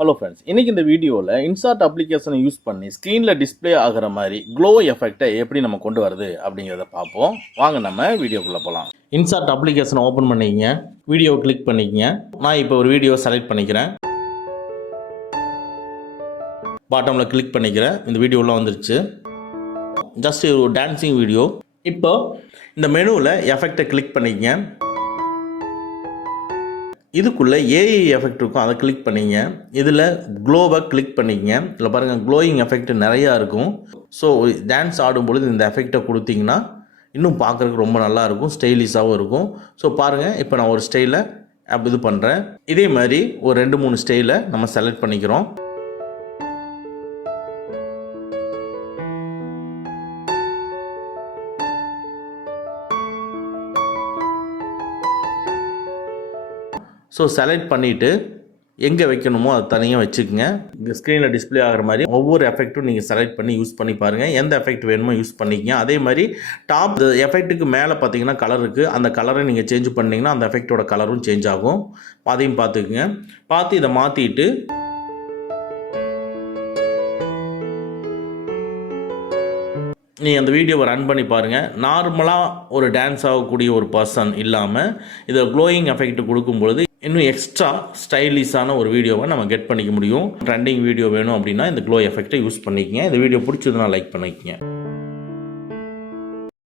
Hello friends, இன்றைக்கி இந்த வீடியோவில் இன்சார்ட் அப்ளிகேஷனை யூஸ் பண்ணி ஸ்க்ரீனில் டிஸ்பிளே ஆகிற மாதிரி க்ளோ எஃபெக்டை எப்படி நம்ம கொண்டு வரது அப்படிங்கிறத பார்ப்போம். வாங்க நம்ம வீடியோக்குள்ளே போகலாம். இன்சார்ட் அப்ளிகேஷனை ஓப்பன் பண்ணிக்கங்க, வீடியோவை கிளிக் பண்ணிக்கங்க. நான் இப்போ ஒரு வீடியோ செலக்ட் பண்ணிக்கிறேன், பாட்டமில் கிளிக் பண்ணிக்கிறேன். இந்த வீடியோலாம் வந்துருச்சு. ஜஸ்ட் ஒரு டான்ஸிங் வீடியோ. இப்போ இந்த மெனுவில் எஃபெக்டை கிளிக் பண்ணிக்கங்க. இதுக்குள்ளே ஏஐ எஃபெக்ட் இருக்கும், அதை கிளிக் பண்ணிங்க. இதில் க்ளோவை கிளிக் பண்ணிக்கங்க. இதில் பாருங்கள், க்ளோயிங் எஃபெக்ட் நிறையா இருக்கும். ஸோ டான்ஸ் ஆடும்பொழுது இந்த எஃபெக்டை கொடுத்தீங்கன்னா இன்னும் பார்க்குறதுக்கு ரொம்ப நல்லாயிருக்கும், ஸ்டைலிஷாகவும் இருக்கும். ஸோ பாருங்கள், இப்போ நான் ஒரு ஸ்டைலை அப்படி இது பண்ணுறேன். இதே மாதிரி ஒரு 2-3 ஸ்டைலை நம்ம செலக்ட் பண்ணிக்கிறோம். ஸோ செலக்ட் பண்ணிவிட்டு எங்கே வைக்கணுமோ அதை தனியாக வச்சுக்கோங்க. இங்கே ஸ்க்ரீனில் டிஸ்பிளே ஆகிற மாதிரி ஒவ்வொரு எஃபெக்ட்டும் நீங்கள் செலக்ட் பண்ணி யூஸ் பண்ணி பாருங்கள். எந்த எஃபெக்ட் வேணுமோ யூஸ் பண்ணிக்கங்க. அதே மாதிரி டாப் எஃபெக்ட்டுக்கு மேலே பார்த்தீங்கன்னா கலர் இருக்குது, அந்த கலரை நீங்கள் சேஞ்ச் பண்ணிங்கன்னா அந்த எஃபெக்டோட கலரும் சேஞ்ச் ஆகும். அதையும் பார்த்துக்குங்க. பார்த்து இதை மாற்றிட்டு நீங்கள் அந்த வீடியோவை ரன் பண்ணி பாருங்கள். நார்மலாக ஒரு டான்ஸ் ஆகக்கூடிய ஒரு பர்சன் இல்லாமல் இதை க்ளோயிங் எஃபெக்ட் கொடுக்கும்பொழுது இன்னும் எக்ஸ்ட்ரா ஸ்டைலிஷான ஒரு வீடியோவை நம்ம கெட் பண்ணிக்க முடியும். ட்ரெண்டிங் வீடியோ வேணும் அப்படின்னா இந்த க்ளோ எஃபெக்டை யூஸ் பண்ணிக்கங்க. இந்த வீடியோ பிடிச்சதுன்னா லைக் பண்ணிக்கங்க.